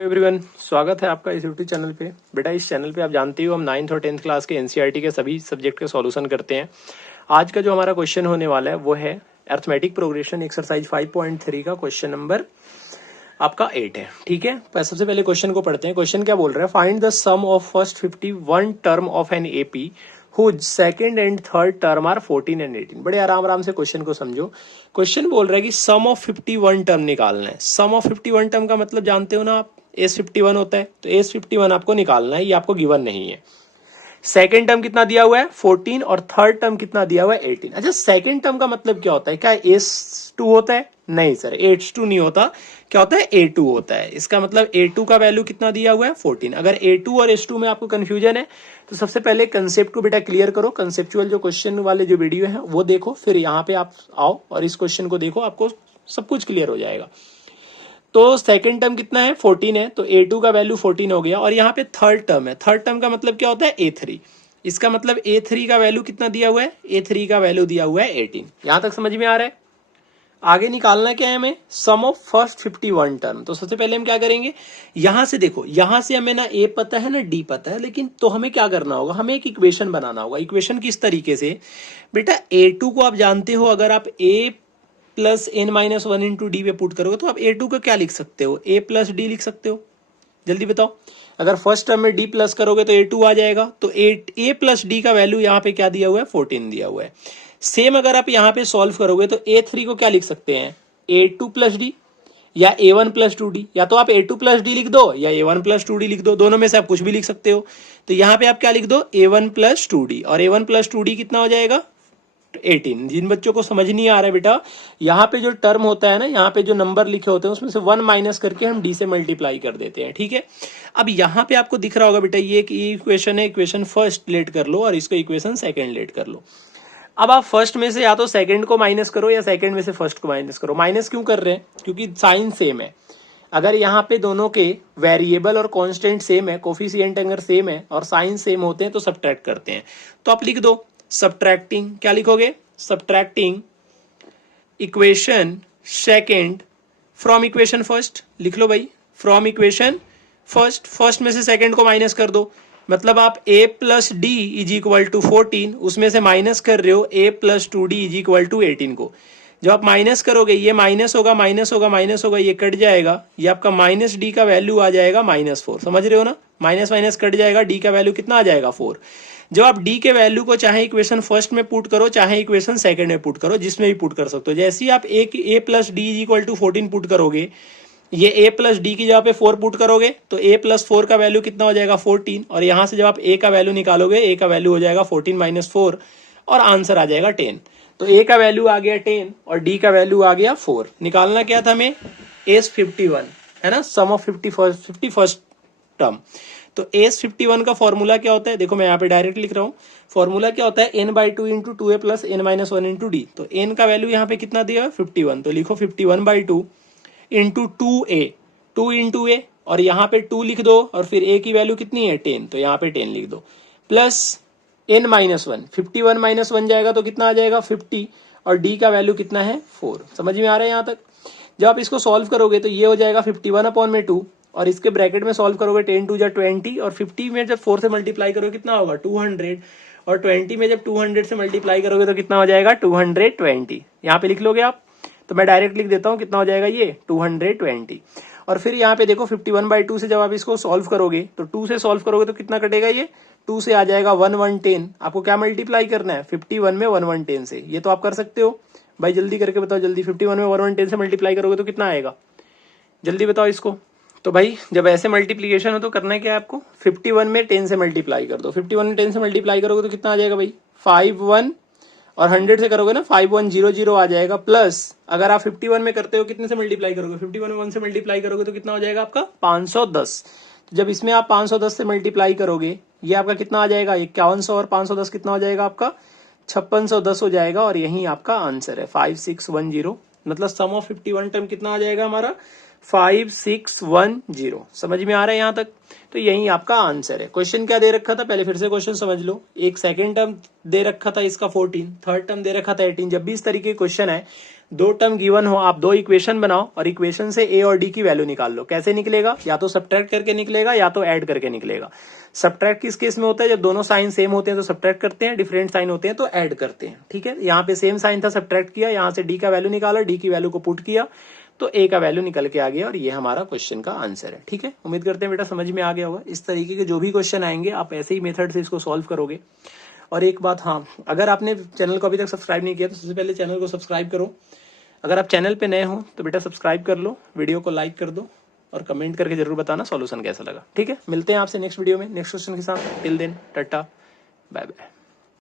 Everyone, स्वागत है आपका इस यूट्यूब चैनल पे। बेटा, इस चैनल पे आप जानते हो हम 9th और 10th क्लास के एनसीईआरटी के सभी सब्जेक्ट के सॉल्यूशन करते हैं। आज का जो हमारा क्वेश्चन होने वाला है वो है अरिथमेटिक प्रोग्रेशन एक्सरसाइज 5.3 का क्वेश्चन नंबर आपका 8 है। ठीक है, सबसे पहले क्वेश्चन को पढ़ते हैं। क्वेश्चन क्या बोल रहा है? Find the sum of first 51 term of an AP whose second and third term are 14 and 18। बड़े आराम से क्वेश्चन को समझो। क्वेश्चन बोल रहा है कि सम ऑफ 51 टर्म निकालना है। सम ऑफ 51 टर्म का मतलब जानते हो ना आप, S51 होता है, तो S51 आपको निकालना है। ये आपको गिवन नहीं है। सेकेंड टर्म कितना दिया हुआ है? 14 और थर्ड टर्म कितना दिया हुआ है? 18। अच्छा, सेकेंड टर्म का मतलब क्या होता है? क्या S2 होता है? नहीं सर, H2 नहीं होता। क्या होता है? A2 होता है। इसका मतलब A2 का वैल्यू कितना दिया हुआ है? 14। अगर A2 और S2 में आपको कंफ्यूजन है तो सबसे पहले कंसेप्ट को बेटा क्लियर करो। कंसेप्चुअल जो क्वेश्चन वाले जो वीडियो है वो देखो, फिर यहाँ पे आप आओ और इस क्वेश्चन को देखो, आपको सब कुछ क्लियर हो जाएगा। तो सेकंड टर्म कितना है? 14 है, तो A2 का वैल्यू 14 हो गया। और यहाँ पे थर्ड टर्म है। थर्ड टर्म का मतलब क्या होता है? A3। इसका मतलब A3 का वैल्यू कितना दिया हुआ है? A3 का वैल्यू दिया हुआ है 18। यहां तक समझ में आ रहा है? आगे निकालना क्या है हमें? सम ऑफ फर्स्ट 51 टर्म। तो सबसे पहले हम क्या करेंगे, यहां से देखो, यहां से हमें ना A पता है ना D पता है, लेकिन तो हमें क्या करना होगा? हमें एक इक्वेशन बनाना होगा। इक्वेशन किस तरीके से बेटा? A2 को आप जानते हो, अगर आप A plus n minus one into d पे पुट करोगे तो आप A2 को क्या लिख सकते हो? A प्लस डी लिख सकते हो। जल्दी बताओ। अगर फर्स्ट टर्म में D प्लस करोगे तो A2 आ जाएगा। तो A प्लस डी का वैल्यू यहाँ पे क्या दिया हुआ है? 14 दिया हुआ है। सेम अगर आप यहाँ पे सॉल्व करोगे तो A3 को क्या लिख सकते हैं? A2 प्लस डी या A1 प्लस 2D। या तो आप A2 प्लस डी लिख दो या A1 प्लस 2D लिख दो, दोनों में से आप कुछ भी लिख सकते हो। तो यहाँ पे आप क्या लिख दो? A1 plus 2D। और A1 प्लस 2D कितना हो जाएगा? 18। जिन बच्चों को समझ नहीं आ रहा है बेटा, यहाँ पे जो टर्म होता है ना, यहाँ पे जो नंबर लिखे होते हैं उसमें से 1 माइनस करके हम D से मल्टीप्लाई कर देते हैं। ठीक है, अब यहाँ पे आपको दिख रहा होगा बेटा, ये एक इक्वेशन है, इक्वेशन फर्स्ट लेट कर लो और इसको इक्वेशन सेकंड लेट कर लो। अब आप फर्स्ट में से या तो सेकंड को माइनस करो या सेकंड में से फर्स्ट को माइनस करो। माइनस क्यों कर रहे हैं? क्योंकि साइन सेम है। अगर यहाँ पे दोनों के वेरिएबल और कांस्टेंट सेम है, कोफिशिएंट अगर सेम है और साइन सेम होते हैं तो सब्ट्रैक्ट करते हैं। तो आप लिख दो सब्ट्रैक्टिंग। क्या लिखोगे? Subtracting equation second from equation first. लिख लो भाई, फ्रॉम इक्वेशन फर्स्ट। फर्स्ट में से सेकंड को माइनस कर दो, मतलब आप A plus d is equal to 14, उसमें से माइनस कर रहे हो A plus 2D is equal to 18 को। जब आप माइनस करोगे, ये माइनस होगा, माइनस होगा, माइनस होगा, ये कट जाएगा, ये आपका माइनस डी का वैल्यू आ जाएगा -4। समझ रहे हो ना? माइनस माइनस कट जाएगा, डी का वैल्यू कितना आ जाएगा? 4। जब आप डी के वैल्यू को चाहे इक्वेशन फर्स्ट में पुट करो चाहे इक्वेशन सेकंड में पुट करो, जिसमें भी पुट कर सकते हो। जैसे ही आप A plus d is equal to 14 put करोगे, ये A प्लस डी की जगह पे 4 पुट करोगे तो A प्लस 4 का वैल्यू कितना हो जाएगा? 14। और यहां से जब आप A का वैल्यू निकालोगे, A का वैल्यू हो जाएगा 14 माइनस 4 और आंसर आ जाएगा 10। तो A का वैल्यू आ गया 10 और D का वैल्यू आ गया 4। निकालना क्या था हमें? S51 है ना, सम ऑफ 51st टर्म। तो S51 का फॉर्मूला क्या होता है? देखो मैं यहाँ पे डायरेक्ट लिख रहा हूँ। फॉर्मूला क्या होता है? n/2 into 2A plus n minus 1 into D. तो n का वैल्यू यहाँ पे कितना दिया है? 51। तो लिखो 51/2 इंटू 2A, 2 इंटू ए, और यहाँ पे 2 लिख दो और फिर A की वैल्यू कितनी है? 10, तो यहाँ पे 10 लिख दो, प्लस n माइनस 1। 51 माइनस 1 जाएगा तो कितना आ जाएगा? 50। और D का वैल्यू कितना है? 4। समझ में आ रहा है यहाँ तक? जब आप इसको सॉल्व करोगे तो ये हो जाएगा 51/2 और इसके ब्रैकेट में सॉल्व करोगे 10 2 जा 20 और 50 में जब 4 से मल्टीप्लाई करोगे कितना होगा? 200। और 20 में जब 200 से मल्टीप्लाई करोगे तो कितना हो जाएगा? 220। यहाँ पे लिख लोगे आप, तो मैं डायरेक्ट लिख देता हूँ, कितना हो जाएगा ये? 220। और फिर यहाँ पे देखो 51/2 से जब आप इसको सॉल्व करोगे तो 2 से सॉल्व करोगे तो कितना कटेगा? ये 2 से आ जाएगा 1 1 10। आपको क्या मल्टीप्लाई करना है? 51 में 1 1 10 से। ये तो आप कर सकते हो भाई, जल्दी करके बताओ। जल्दी 51 में 1 1 10 से मल्टीप्लाई करोगे तो कितना आएगा? जल्दी बताओ इसको। तो भाई जब ऐसे मल्टीप्लीकेशन हो तो करना है क्या है आपको? 51 में 10 से मल्टीप्लाई कर दो। 51 में 10 से मल्टीप्लाई करोगे तो कितना आ जाएगा भाई? 51 और 100 से करोगे ना 5100 आ जाएगा, प्लस अगर आप 51 में करते हो कितने से मल्टीप्लाई करोगे? 51 में 1 से मल्टीप्लाई करोगे तो कितना हो जाएगा आपका? 510। तो जब इसमें आप 510 से मल्टीप्लाई करोगे, ये आपका कितना आ जाएगा? 5100 और 510 कितना हो जाएगा आपका? 5610 हो जाएगा। और यही आपका आंसर है 5610। मतलब सम ऑफ 51 टर्म कितना आ जाएगा हमारा? 5610। समझ में आ रहा है यहाँ तक? तो यही आपका आंसर है। क्वेश्चन क्या दे रखा था? पहले फिर से क्वेश्चन समझ लो। एक सेकंड टर्म दे रखा था इसका 14, थर्ड टर्म दे रखा था 18। जब भी इस तरीके क्वेश्चन है दो टर्म गिवन हो, आप दो इक्वेशन बनाओ और इक्वेशन से ए और डी की वैल्यू निकाल लो। कैसे निकलेगा? या तो सब्ट्रैक्ट करके निकलेगा या तो ऐड करके निकलेगा। सब्ट्रैक्ट किस केस में होता है? जब दोनों साइन सेम होते हैं तो सब्ट्रैक्ट करते हैं, डिफरेंट साइन होते हैं तो ऐड करते हैं। ठीक है, यहाँ पे सेम साइन था, सब्ट्रैक्ट किया, यहाँ से डी का वैल्यू निकाला, डी की वैल्यू को पुट किया तो ए का वैल्यू निकल के आ गया और ये हमारा क्वेश्चन का आंसर है। ठीक है, उम्मीद करते हैं बेटा समझ में आ गया होगा। इस तरीके के जो भी क्वेश्चन आएंगे आप ऐसे ही मेथड से इसको सॉल्व करोगे। और एक बात, हाँ, अगर आपने चैनल को अभी तक सब्सक्राइब नहीं किया तो सबसे पहले चैनल को सब्सक्राइब करो। अगर आप चैनल पे नए हो तो बेटा सब्सक्राइब कर लो, वीडियो को लाइक कर दो और कमेंट करके जरूर बताना सॉल्यूशन कैसा लगा। ठीक है, मिलते हैं आपसे नेक्स्ट वीडियो में नेक्स्ट क्वेश्चन के साथ। Till then tata, bye bye.